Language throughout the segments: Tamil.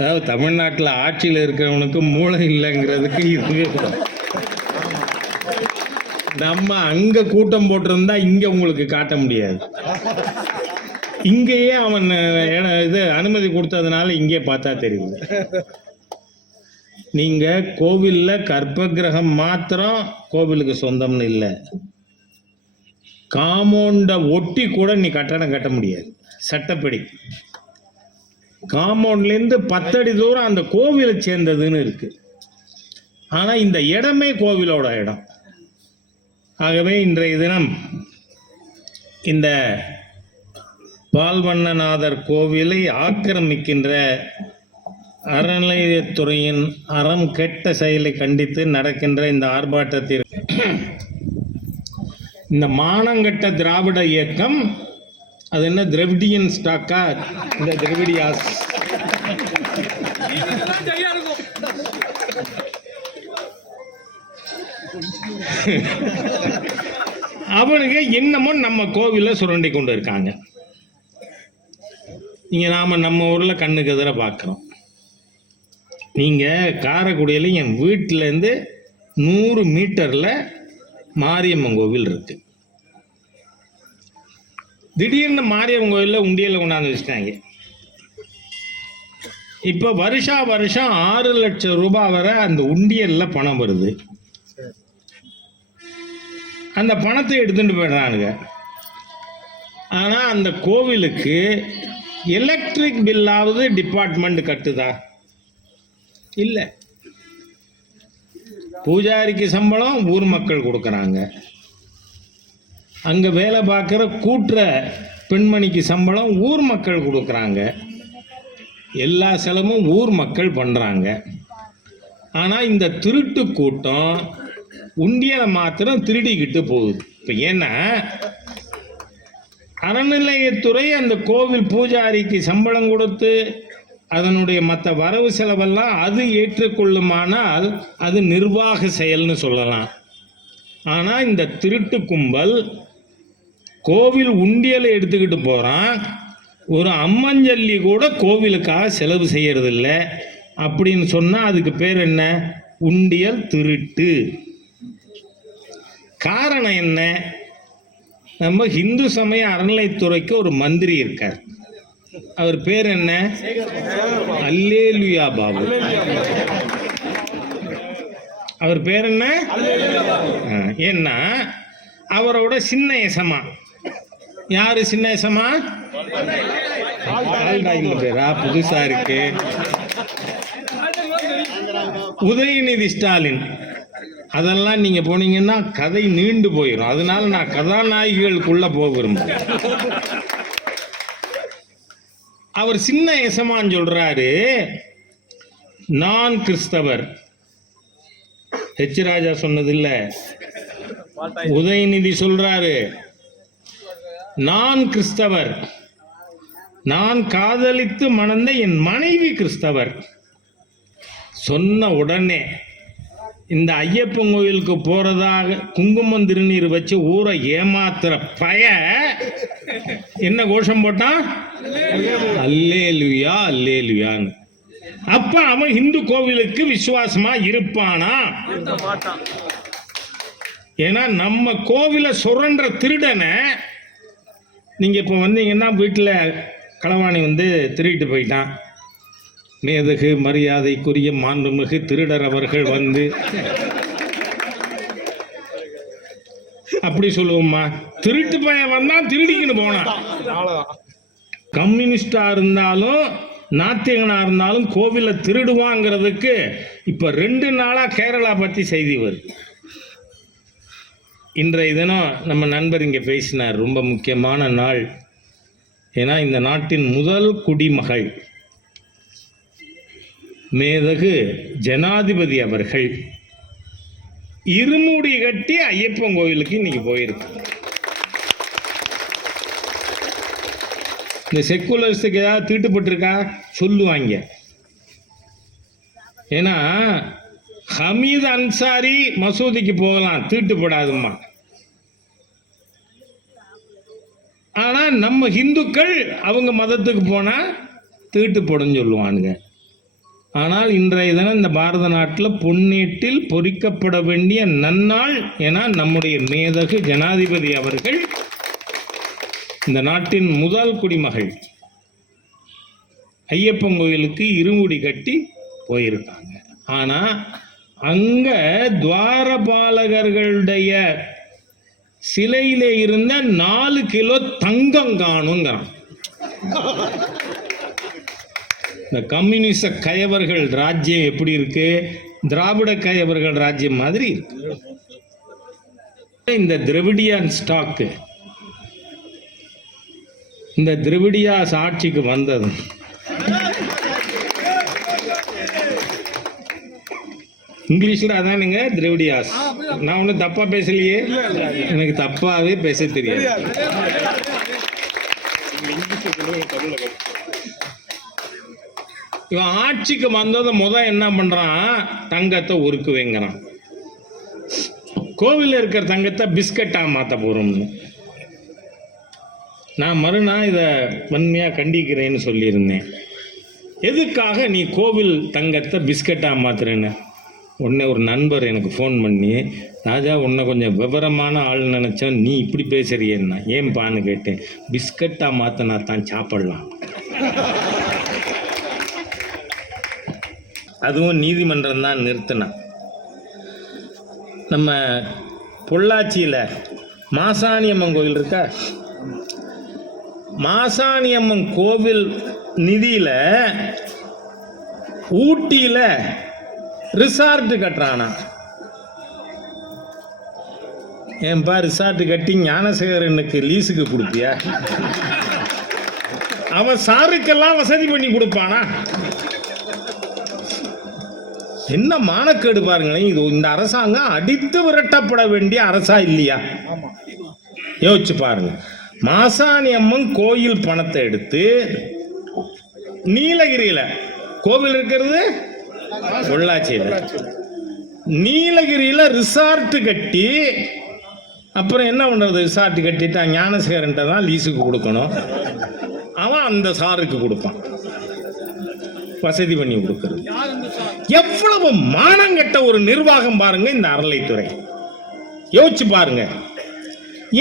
அதாவது தமிழ்நாட்டில் ஆட்சியில் இருக்கிறவனுக்கு மூளை இல்லைங்கிறதுக்கு இதுவே. நம்ம அங்க கூட்டம் போட்டிருந்தா இங்க உங்களுக்கு காட்ட முடியாது. இங்கேயே அவன் இது அனுமதி கொடுத்ததுனால இங்கே பார்த்தா தெரியுது. நீங்க கர்ப்ப கிரகம் மாத்திரம் கோவிலுக்கு சொந்தம்னு இல்லை. காம்பவுண்ட ஒட்டி கூட நீ கட்டடம் கட்ட முடியாது. சட்டப்படி. காம்பவுண்ட்லேருந்து பத்தடி தூரம் அந்த கோவிலை சேர்ந்ததுன்னு இருக்கு. ஆனா இந்த இடமே கோவிலோட இடம். ஆகவே இன்றைய தினம் இந்த பால்வண்ணநாதர் கோவிலை ஆக்கிரமிக்கின்ற அறநிலையத்துறையின் அறம் கெட்ட செயலை கண்டித்து நடக்கின்ற இந்த ஆர்ப்பாட்டத்திற்கு இந்த மானங்கெட்ட திராவிட இயக்கம் அது என்ன திரவிடியன் ஸ்டாக்கா? இந்த திரவிடியாஸ். அவனுங்க இன்னமும் நம்ம கோவில சுரண்டி கொண்டு இருக்காங்க. இங்க நாம நம்ம ஊர்ல கண்ணுக்கு எதிர பார்க்குறோம் நீங்க காரைக்குடியில் என் வீட்டிலேருந்து நூறு மீட்டர்ல மாரியம்மன் கோவில் இருக்கு. திடீர்னு மாரியம்மன் கோயிலில் உண்டியலில் கொண்டாந்து வச்சுட்டாங்க. இப்போ வருஷா வருஷம் ஆறு லட்சம் ரூபாய் வரை அந்த உண்டியல்ல பணம் வருது. அந்த பணத்தை எடுத்துட்டு போயிடுறானுங்க. ஆனால் அந்த கோவிலுக்கு எலக்ட்ரிக் பில்லாவது டிபார்ட்மெண்ட் கட்டுதா? இல்லை. பூஜாரிக்கு சம்பளம் ஊர் மக்கள் கொடுக்குறாங்க. அங்கே வேலை பார்க்குற கூட்டுற பெண்மணிக்கு சம்பளம் ஊர் மக்கள் கொடுக்குறாங்க. எல்லா செலவும் ஊர் மக்கள் பண்ணுறாங்க ஆனால் இந்த திருட்டு கூட்டம் உண்டியலை மாத்திரம் திருடிக்கிட்டு போகுது. இப்போ ஏன்னா அறநிலையத்துறை அந்த கோவில் பூஜாரிக்கு சம்பளம் கொடுத்து அதனுடைய மற்ற வரவு செலவெல்லாம் அது ஏற்றுக்கொள்ளுமானால் அது நிர்வாக செயல்னு சொல்லலாம். ஆனால் இந்த திருட்டு கும்பல் கோவில் உண்டியலை எடுத்துக்கிட்டு போகிறான் ஒரு அம்மஞ்சல்லி கூட கோவிலுக்காக செலவு செய்யறதில்ல. அப்படின்னு சொன்னால் அதுக்கு பேர் என்ன? உண்டியல் திருட்டு. காரணம் என்ன? நம்ம இந்து சமய அறநிலைத்துறைக்கு ஒரு மந்திரி இருக்கார். அவர் பேர் என்ன? அல்லேலுயா பாபு. அவர் பேர் என்ன? ஏன்னா அவரோட சின்ன எசமா. யாரு சின்னேசமா பேரா. புதுசா இருக்கு. உதயநிதி ஸ்டாலின். அதெல்லாம் நீங்க போனீங்கன்னா கதை நீண்டு போயிடும் அதனால நான் கதாநாயகிகளுக்குள்ள போக விரும்புறேன். அவர் சின்ன எசமான்னு சொல்றாரு. நான் கிறிஸ்தவர். ஹெச் ராஜா சொன்னது இல்ல உதயநிதி சொல்றாரு. நான் கிறிஸ்தவர். நான் காதலித்து மணந்த என் மனைவி கிறிஸ்தவர். சொன்ன உடனே இந்த ஐயப்பன் கோயிலுக்கு போறதாக குங்குமம் திருநீர் வச்சு ஊரை ஏமாத்துற பய என்ன கோஷம் போட்டான் அல்லேலுயா அல்லேலுயான்னு. அப்ப அவன் இந்து கோவிலுக்கு விசுவாசமா இருப்பானா? ஏன்னா நம்ம கோவிலை சுரண்ட திருடனை நீங்கள் இப்போ வந்தீங்கன்னா வீட்டில் களவாணி வந்து திருடிட்டு போயிட்டான். மேதகு மரியாதைக்குரிய மாண்புமிகு திருடர் அவர்கள் வந்து அப்படி சொல்லுவோம்மா. திருட்டு பையன் வந்தான் திருடிக்கின்னு போனான். கம்யூனிஸ்டா இருந்தாலும் நாத்திகனா இருந்தாலும் கோவில திருடுவாங்கிறதுக்கு இப்ப ரெண்டு நாளா கேரளா பத்தி செய்தி வருது. இன்றைய தினம் நம்ம நண்பர் இங்கே பேசினார் ரொம்ப முக்கியமான நாள். ஏன்னா இந்த நாட்டின் முதல் குடிமகள் மேதகு ஜனாதிபதி அவர்கள் இருமுடி கட்டி ஐயப்பன் கோயிலுக்கு இன்னைக்கு போயிருக்கு இந்த செக்குலர்ஸுக்கு ஏதாவது தீட்டுப்பட்டிருக்கா? சொல்லுவாங்க. ஏன்னா ஹமீத் அன்சாரி மசூதிக்கு போகலாம். தீட்டுப்படாதும்மா. ஆனா நம்ம ஹிந்துக்கள் அவங்க மதத்துக்கு போனா தீட்டுப்படும் சொல்லுவானுங்க. ஆனால் இன்றைய தினம் இந்த பாரத நாட்டில் பொன்னீட்டில் பொறிக்கப்பட வேண்டிய நன்னாள் என நம்முடைய மேதகு ஜனாதிபதி அவர்கள் இந்த நாட்டின் முதல் குடிமகள் ஐயப்பன் கோயிலுக்கு இருமுடி கட்டி போயிருக்காங்க. ஆனால் அங்கே துவாரபாலகர்களுடைய சிலையிலே இருந்த நாலு கிலோ தங்கம் காணுங்கிறான். இந்த கம்யூனிச கயவர்கள் ராஜ்யம் எப்படி இருக்கு? திராவிட கயவர்கள் ராஜ்யம் மாதிரி இந்த திரவிடியான் ஸ்டாக்கு இந்த திரவிடியாஸ் ஆட்சிக்கு வந்ததும் இங்கிலீஷ்ல அதானுங்க திரவிடியாஸ். நான் ஒன்றும் தப்பா பேசலையே. எனக்கு தப்பாவே பேச தெரியாது. இவன் ஆட்சிக்கு வந்ததும் முத என்ன பண்றான்? தங்கத்தை உருக்கு வைங்கிறான். கோவில்ல இருக்கிற தங்கத்தை பிஸ்கட்டா மாத்த போறோம்னு. நான் மறுநாள் இதை வன்மையாக கண்டிக்கிறேன்னு சொல்லியிருந்தேன். எதுக்காக நீ கோவில் தங்கத்தை பிஸ்கட்டா மாத்துறேன்னு? உடனே ஒரு நண்பர் எனக்கு ஃபோன் பண்ணி ராஜா உன்னை கொஞ்சம் விவரமான ஆள் நினச்சேன் நீ இப்படி பேசுறியேன்னா ஏன்பான்னு கேட்டேன். பிஸ்கட்டாக மாற்றினா தான் சாப்பிடலாம். அதுவும் நீதிமன்றம் தான் நிறுத்தினான் நம்ம பொள்ளாச்சியில் மாசாணியம்மன் கோயில் இருக்கா? மாசாணியம்மன் கோவில் நிதியில் ஊட்டியில் ரிசார்ட் கட்டுறானா? ஏன்பா ரிசார்ட் கட்டி ஞானசேகரனுக்கு லீஸுக்கு கொடுப்பியா? அவன் சாருக்கெல்லாம் வசதி பண்ணி கொடுப்பானா? என்ன மானக்கேடு பாருங்களேன். இது இந்த அரசாங்கம் அடித்து விரட்டப்பட வேண்டிய அரசா இல்லையா? யோசிச்சு பாருங்க. மாசாணி அம்மன் கோயில் பணத்தை எடுத்து நீலகிரியில கோவில் இருக்கிறது? பொள்ளாச்சியில் நீலகிரியில ரிசார்ட் கட்டி அப்புறம் என்ன பண்றது ரிசார்ட் கட்டிட்டா ஞானசேகரன்ட்ட தான் லீஸுக்கு கொடுக்கணும். அவன் அந்த சாருக்கு கொடுப்பான். வசதி பண்ணி கொடுக்கறது. எவ்வளவு மானங்கெட்ட ஒரு நிர்வாகம் பாருங்க இந்த அறளைத்துறை யோசிச்சு பாருங்க.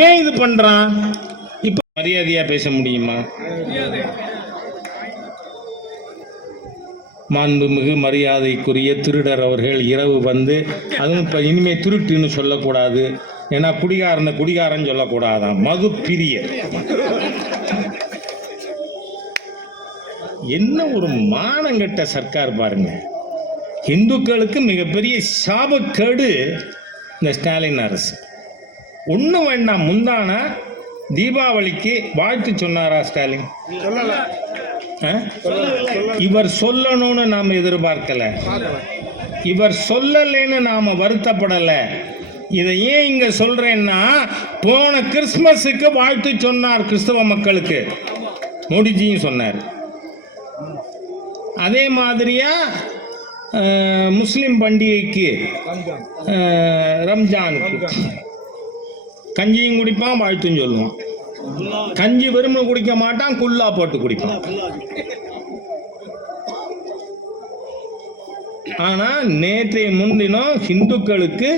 ஏன் இது பண்றான்? இப்ப மரியாதையா பேச முடியுமா? மாண்புமிகு மரியாதைக்குரிய திருடர் அவர்கள் இரவு வந்து அதுவும் இப்போ இனிமேல் திருட்டுன்னு சொல்லக்கூடாது. ஏன்னா குடிகாரனை குடிகாரன் சொல்லக்கூடாதான். மது பிரியர் என்ன ஒரு மானங்கெட்ட சர்க்கார் பாருங்க. இந்துக்களுக்கு மிகப்பெரிய சாபக்கேடு இந்த ஸ்டாலின் அரசு. ஒன்றும் வேண்டாம் முந்தான தீபாவளிக்கு வாழ்த்து சொன்னாரா ஸ்டாலின்? சொல்லலாம் இவர் சொல்லணும்னு நாம் எதிர்பார்க்கல. இவர் சொல்லலைன்னு நாம் வருத்தப்படலை. இதை ஏன் இங்கே சொல்கிறேன்னா போன கிறிஸ்மஸுக்கு வாழ்த்து சொன்னார் கிறிஸ்தவ மக்களுக்கு. மோடிஜியும் சொன்னார். அதே மாதிரியா முஸ்லீம் பண்டிகைக்கு ரம்ஜானுக்கு. கஞ்சியும் குடிப்பான் வாழ்த்தும் சொல்லுவான். கஞ்சி வெறுமனை குடிக்க மாட்டான் குல்லா போட்டு குடிப்பான். ஆனா நேற்றைய முன்தினம் ஹிந்துக்களுக்கு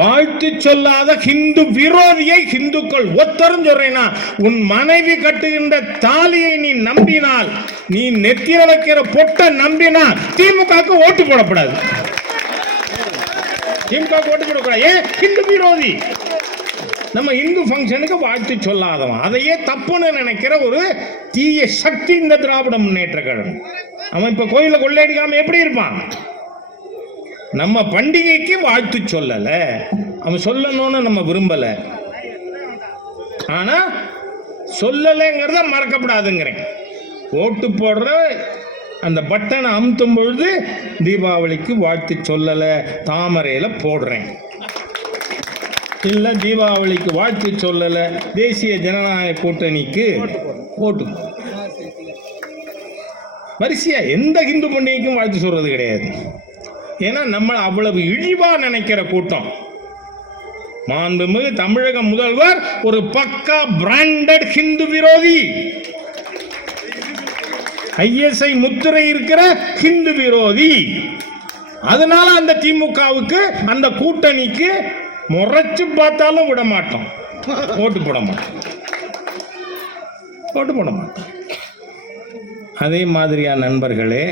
வாழ்த்து சொல்லாத ஹிந்து விரோதியை ஹிந்துக்கள் ஒத்தரும் சொல்றேனா உன் மனைவி கட்டுகின்ற தாலியை நீ நம்பினால் நீ நெத்திர வைக்கிற பொட்டை நம்பினா திமுகவுக்கு ஓட்டு போடக்கூடாது திமுக ஓட்டு போடக்கூடாது. ஏன்? ஹிந்து விரோதி. நம்ம இந்து ஃபங்க்ஷனுக்கு வாழ்த்து சொல்லாதவன். அதையே தப்புன்னு நினைக்கிற ஒரு தீய சக்தி இந்த திராவிட முன்னேற்ற கழகம். அவன் இப்போ கோயிலில் கொள்ளையடிக்காமல் எப்படி இருப்பான்? நம்ம பண்டிகைக்கு வாழ்த்து சொல்லலை. அவன் சொல்லணும்னு நம்ம விரும்பலை. ஆனால் சொல்லலைங்கிறத மறக்கப்படாதுங்கிறேன். ஓட்டு போடுற அந்த பட்டனை அமுத்தும் பொழுது தீபாவளிக்கு வாழ்த்து சொல்லலை தாமரையில் போடுறேன். இல்லை தீபாவளிக்கு வாழ்த்து சொல்லல தேசிய ஜனநாயக கூட்டணிக்கு. ஓட்டு வரிசையா எந்த இந்து பண்டிகைக்கும் வாழ்த்து சொல்றது கிடையாது. ஏன்னா நம்ம அவ்வளவு இழிவா நினைக்கிற கூட்டம். மாண்புமிகு தமிழக முதல்வர் ஒரு பக்கா பிராண்டட் ஹிந்து விரோதி. ஐஎஸ்ஐ முத்திரை இருக்கிற ஹிந்து விரோதி. அதனால அந்த திமுகவுக்கு அந்த கூட்டணிக்கு முறைச்சு பார்த்தாலும் விட மாட்டோம். ஓட்டு போட மாட்டோம். ஓட்டு போட மாட்டோம். அதே மாதிரியா நண்பர்களே